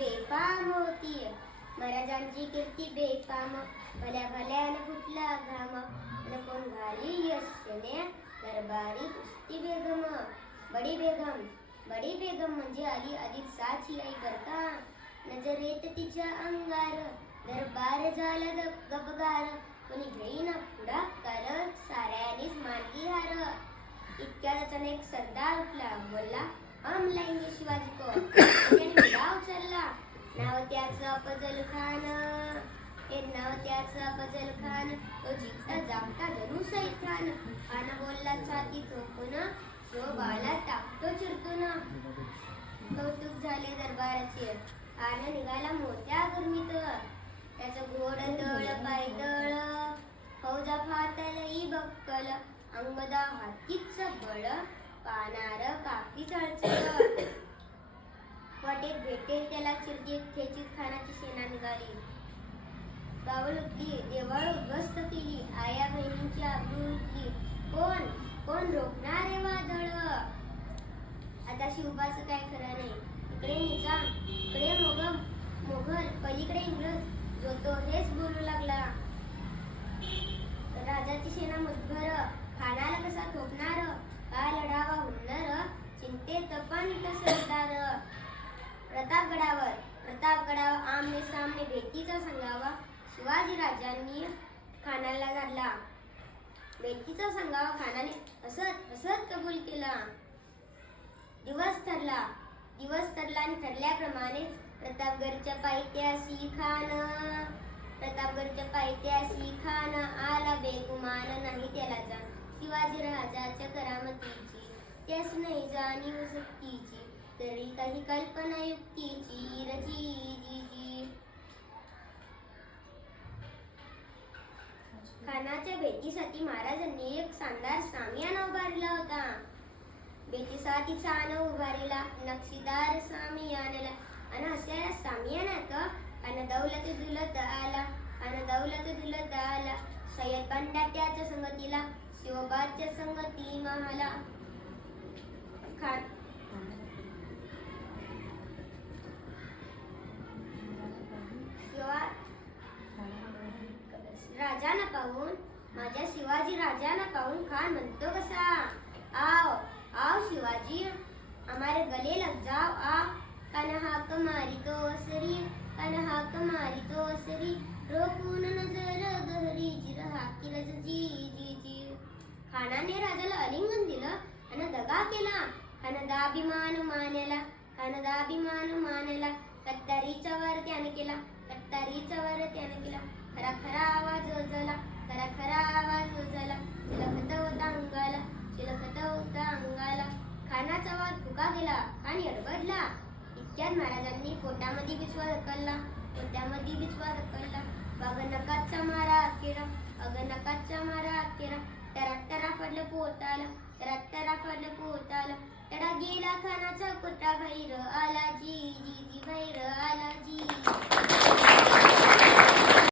बेफाम होती. महाराजांची कीर्ती बेफाम, भल्या भल्यान फुटला घाम. न कोण घाली यशने दरबारी कुस्ती बेगम. बडी बेगम, बडी बेगम म्हणजे आली आधी साची आई बरका. नजरेत तिच्या अंगार दरबार झाला गपगार. कोणी घेईना पुढाकार, साऱ्यानेच मानली हार. इतक्यात अचानक सरदार उठला, बोलला हम लाएंगे शिवाजी को. त्याने डाव उचलला, नाव त्याचं अफजल खान. हे नाव त्याचं अफजल खान. तो जिंकता जागता जणू सैद खान. खान बोलला छाती ठोकून, शोभाला टाकतो चिरतून. कौतुक झाले दरबाराचे, खान निघाला मोठ्या गुरमीत. त्याचं घोड दळ पायदळ, फौजा फाटलई बक्कल. अंगदा हातीच बळ, पानार कापी चळचळ. वाटेत भेटेल त्याला चिरजीत खेचीत खानाची सेना निघाली. गावं लुटली, देवळ उद्ध्वस्त केली, आया बहिणींची आबरू लुटली. कोण कोण रोखणार रे वादळ. आता शिवबाचं काय खरं नाही. इकडे निजाम, इकडे मोगल, पलीकडे इंग्रज. जो तो हेच बोलू लागला. राजाची सेना मुठभर, खानाला कसा ठोकणार. काय लढावा हुन्नर, चिंतेत पंत सरदार. प्रतापगडावर आमने सामने भेटीचा सांगावा शिवाजी राजांनी खानाला घातला. भेटीचा सांगावा खानाने हसत हसत कबूल केला. दिवस ठरला आणि ठरल्याप्रमाणे प्रतापगडच्या पायथ्याशी खान आला बेगुमान. नाही त्याला जाण शिवाजी राजाच्या करामतीची, त्यास नाही जाणीव सक्तीची, तरी काही कल्पना युक्तीची रची. खानाच्या भेटीसाठी महाराजांनी एक शानदार सामियाना उभारला होता. भेटीसाठी छान उभारीला नक्षीदार सामियानाला. आणि अशा सामियानात दौलत दुलत आला. सय्यद बंडा त्याच्या संगतीला, शिवबाच्या संगती महाला. राजाला पाहून, माझ्या शिवाजी राजाला पाहून खान म्हणतो कसा, आओ आओ शिवाजी, हमारे गले लग जाओ आ. कान हाक मारी तो असरी, रोखून नजर गहरी जिरहा किरज जी. खानाने राजाला आलिंगन दिलं आणि दगा केला. खानदाभिमान मानेला. कट्टारीचा वर त्याने केला. खरा खरा आवाज ओझला. चिलखत होता अंगाला. खानाचा वाद फुका गेला. खान एडबडला. इतक्यात महाराजांनी पोटामध्ये बिछवा ढकलला. अगनकाचा मारा केला. टरा पडलं पोटाला. तडा गेला खानाचा कुत्रा बाहेर आला जी.